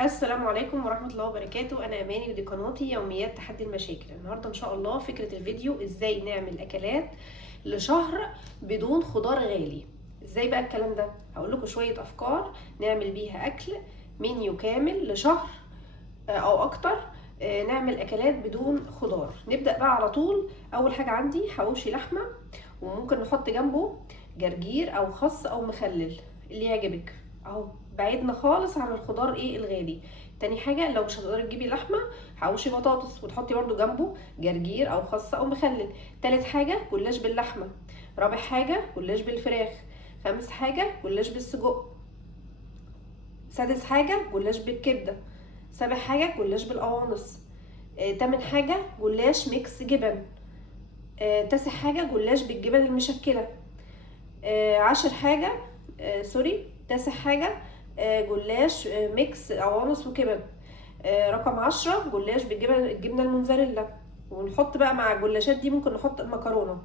السلام عليكم ورحمة الله وبركاته. أنا أماني ودي قناتي يوميات تحدي المشاكل. النهاردة إن شاء الله فكرة الفيديو إزاي نعمل أكلات لشهر بدون خضار غالي. إزاي بقى الكلام ده؟ هقول لكم شوية أفكار نعمل بيها أكل منيو كامل لشهر أو أكتر. نعمل أكلات بدون خضار. نبدأ بقى على طول. أول حاجة عندي حواوشي لحمة، وممكن نحط جنبه جرجير أو خس أو مخلل اللي يعجبك اهو. بعدنا خالص عن الخضار الغالي. تاني حاجه، لو مش هتقدري تجيبي لحمه، حوشي بطاطس وتحطي برده جنبه جرجير او خس او مخلل. تالت حاجه جلاش باللحمه. رابع حاجه جلاش بالفراخ. خامس حاجه جلاش بالسجق. سادس حاجه جلاش بالكبده. سابع حاجه جلاش بالقوانص. تامن حاجه جلاش ميكس جبن. تاسع حاجه جلاش بالجبن المشكله. عاشر حاجه سوري تاسع حاجه جلاش ميكس قوانص وكبد. رقم 10 جلاش الجبنه الموزاريلا. ونحط بقى مع الجلاشات دي ممكن نحط مكرونه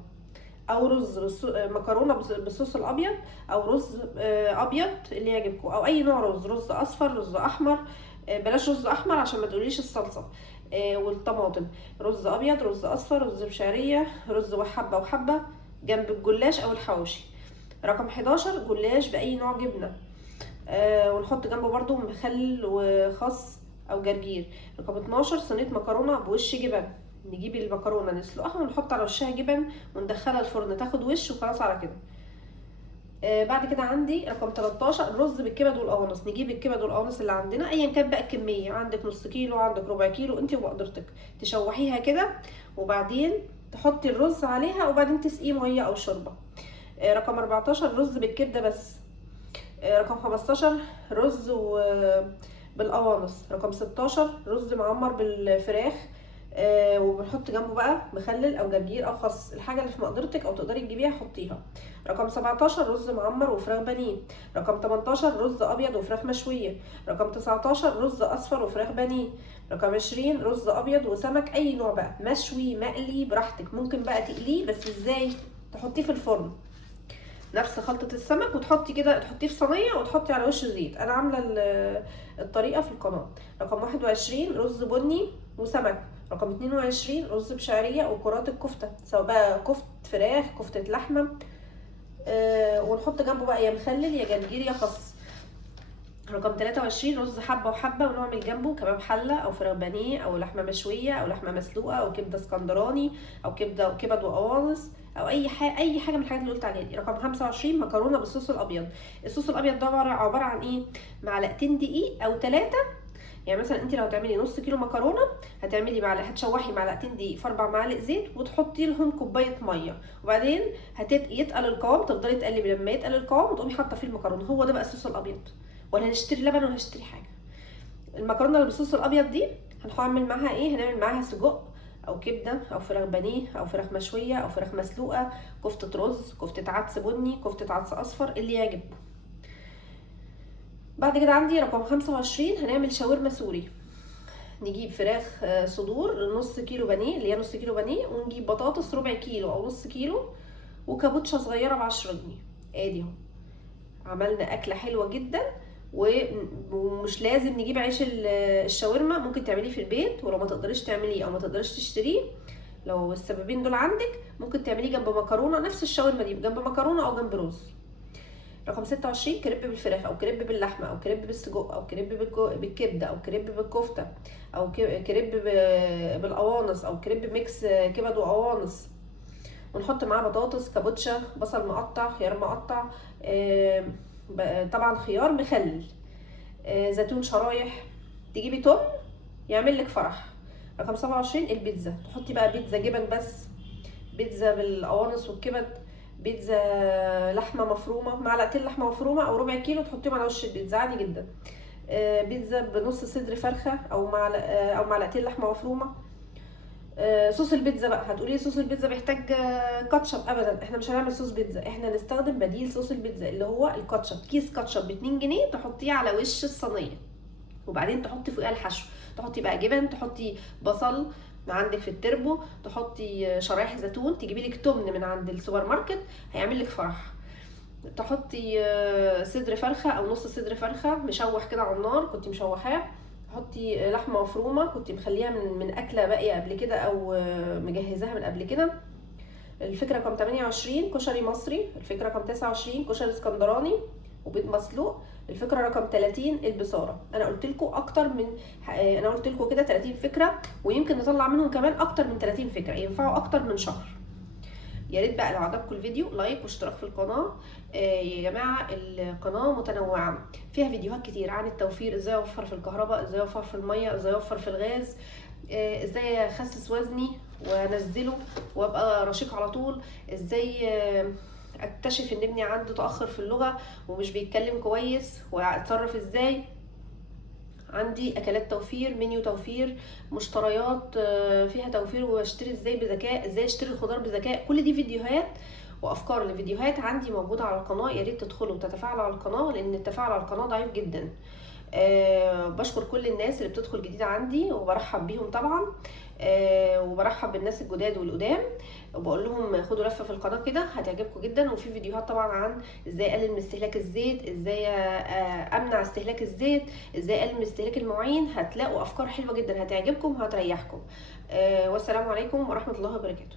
او رز مكرونه بالصوص الابيض، او رز ابيض اللي يعجبكم، او اي نوع رز اصفر، رز احمر. بلاش رز احمر عشان ما تقوليش الصلصه. والطماطم. رز ابيض، رز اصفر، رز بشعريه، رز وحبه وحبه جنب الجلاش او الحواوشي. رقم 11 جلاش باي نوع جبنه. ونحط جنبه برضو مخلل وخس او جرجير. رقم 12 صينيه مكرونه بوش جبن. نجيب المكرونه نسلقها ونحط على وشها جبن وندخلها الفرن تاخد وش وخلاص على كده. بعد كده عندي رقم 13 الرز بالكبد والقوانص. نجيب الكبد والقوانص اللي عندنا ايا كان بقى الكميه، عندك نص كيلو، عندك ربع كيلو، انت ومقدرتك. تشوحيها كده وبعدين تحطي الرز عليها وبعدين تسقيه ميه او شوربه. رقم 14 رز بالكبده بس. رقم 15 رز بالقوانص. رقم 16 رز معمر بالفراخ. وبنحط جنبه بقى مخلل او جرجير او خس، الحاجه اللي في مقدرتك او تقدري تجيبيها حطيها. رقم 17 رز معمر وفراخ بانيه. رقم 18 رز ابيض وفراخ مشويه. رقم 19 رز اصفر وفراخ بانيه. رقم 20 رز ابيض وسمك اي نوع بقى، مشوي مقلي براحتك. ممكن بقى تقليه، بس ازاي؟ تحطيه في الفرن نفس خلطة السمك، وتحطي كده تحطيه في صينية وتحطي على وش زيت. انا عاملة الطريقة في القناة. رقم 21 رز بني وسمك. رقم 22 رز بشعرية وكرات الكفتة، سواء بقى كفتة فراخ كفتة لحمة. ونحط جنبه بقى يا مخلل يا جرجير يا خس. رقم 23 رز حبة وحبة، ونعمل جنبه كباب حلة أو فراخ بانيه أو لحمة مشوية أو لحمة مسلوقة أو كبدة اسكندراني أو كبد وقوانص أو أي حاجة من الحاجات اللي قلت عليها دي. رقم 25 مكرونة بالصوص الأبيض. الصوص الأبيض ده عبارة عن إيه؟ معلقتين دقيق أو 3. يعني مثلا انت لو هتعملي نص كيلو مكرونه، هتشوحي معلقتين دقيق في 4 معالق زيت وتحطي لهم كوبايه ميه، وبعدين يتقل القوام، تفضلي تقلبي لما يتقل القوام وتقومي حاطه فيه المكرونه. هو ده بقى الصوص الابيض. ولا هنشتري لبن ولا هنشتري حاجه. المكرونه اللي بالصوص الابيض دي هنعمل معاها ايه؟ هنعمل معاها سجق او كبده او فراخ بانيه او فراخ مشويه او فراخ مسلوقه، كفته رز، كفته عدس بني، كفته عدس اصفر، اللي يعجبكم. بعد كده عندي رقم 25 هنعمل شاورما سوري. نجيب فراخ صدور نص كيلو بانيه، اللي هي نص كيلو بانيه، ونجيب بطاطس ربع كيلو او نص كيلو، وكابوتشا صغيره ب10 جنيه. ادي اهو. عملنا اكله حلوه جدا. ومش لازم نجيب عيش الشاورما، ممكن تعمليه في البيت. ولو ما تقدريش تعمليه او ما تقدريش تشتريه، لو السببين دول عندك، ممكن تعمليه جنب مكرونه، نفس الشاورما دي جنب مكرونه او جنب رز. رقم 26 كريب بالفراخ او كريب باللحمه او كريب بالسجق او كريب بالكبده او كريب بالكفته او كريب بالقوانص او كريب ميكس كبد وقوانص. ونحط معاه بطاطس، كابوتشا، بصل مقطع، خيار مقطع، طبعا خيار مخلل، زيتون شرايح. تجيبي توم يعمل لك فرح. رقم 27 البيتزا. تحطي بقى بيتزا جبن بس، بيتزا بالقوانص والكبد، بيتزا لحمه مفرومه، معلقتين لحمه مفرومه او ربع كيلو تحطيهم على وش البيتزا عادي جدا. بيتزا بنص صدر فرخه او معلقتين لحمه مفرومه. صوص البيتزا بقى، هتقولي صوص البيتزا بيحتاج كاتشب. ابدا، احنا مش هنعمل صوص بيتزا، احنا هنستخدم بديل صوص البيتزا اللي هو الكاتشب. كيس كاتشب ب2 جنيه تحطيه على وش الصينيه، وبعدين تحطي فوقها الحشو. تحطي بقى جبن، تحطي بصل عندك في التربو، تحطي شرايح زيتون، تجيبي لك تمن من عند السوبر ماركت، هيعمل لك فرح. تحطي صدر فرخه او نص صدر فرخه مشوح كده على النار، كنت مشوحاه. تحطي لحمه مفرومه كنت مخليها من اكله باقيه قبل كده او مجهزاها من قبل كده. الفكره رقم 28 كشري مصري. الفكره رقم 29 كشري اسكندراني وبيض مسلوق. الفكره رقم 30 البصاره. انا قلت لكم اكتر من انا قلت لكم كده 30 فكره، ويمكن نطلع منهم كمان اكتر من 30 فكره ينفعوا اكتر من شهر. يا ريت بقى لو عجبكم الفيديو لايك واشتراك في القناه. يا جماعه القناه متنوعه، فيها فيديوهات كتير عن التوفير، ازاي اوفر في الكهرباء، ازاي اوفر في الميه، ازاي اوفر في الغاز، ازاي اخسس وزني وانزله وابقى رشيق على طول، ازاي اكتشف ان ابني عنده تاخر في اللغه ومش بيتكلم كويس واتصرف ازاي. عندي اكلات توفير، منيو توفير، مشتريات فيها توفير، واشتري ازاي بذكاء، ازاي اشتري الخضار بذكاء. كل دي فيديوهات وافكار لفيديوهات عندي موجوده على القناه. يا ريت تدخلوا وتتفاعلوا على القناه، لان التفاعل على القناه ضعيف جدا. بشكر كل الناس اللي بتدخل جديدة عندي وبرحب بيهم طبعا. وبرحب بالناس الجداد والقدام، وبقول لهم خدوا لفة في القناة كده هتعجبكم جدا. وفي فيديوهات طبعا عن ازاي اقلل من استهلاك الزيت، ازاي امنع استهلاك الزيت، ازاي اقلل من استهلاك المواعين. هتلاقوا افكار حلوة جدا هتعجبكم وهتريحكم. والسلام عليكم ورحمة الله وبركاته.